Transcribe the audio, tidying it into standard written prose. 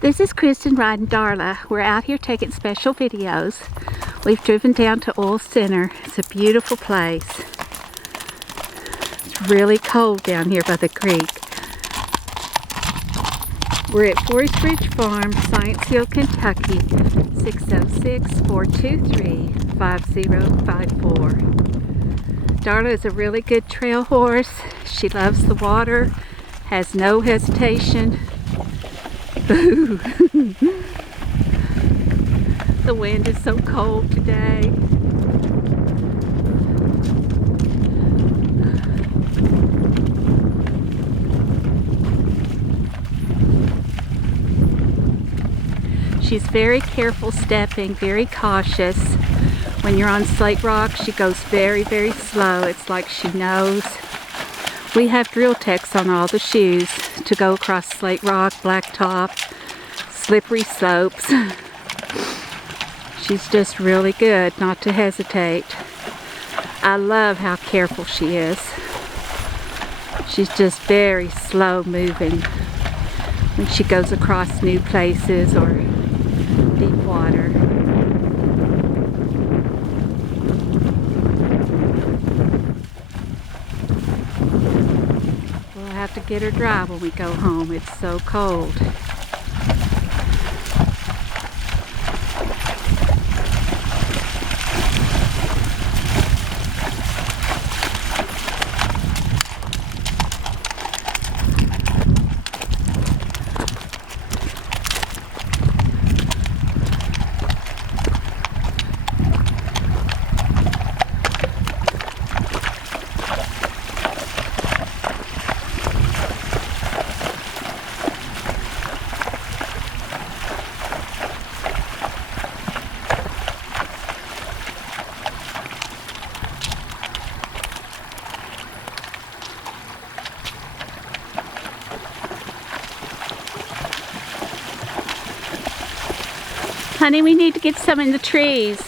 This is Kristen riding Darla. We're out here taking special videos. We've driven down to Oil Center. It's a beautiful place. It's really cold down here by the creek. We're at Forest Ridge Farm, Science Hill, Kentucky, 606-423-5054. Darla is a really good trail horse. She loves the water, has no hesitation. Boo! The wind is so cold today. She's very careful stepping, very cautious. When you're on slate rock, she goes very, very slow. It's like she knows. We have drill techs on all the shoes to go across slate rock, blacktop, slippery slopes. She's just really good not to hesitate. I love how careful she is. She's just very slow moving when she goes across new places or deep water. We'll have to get her dry when we go home. It's so cold. Honey, we need to get some in the trees.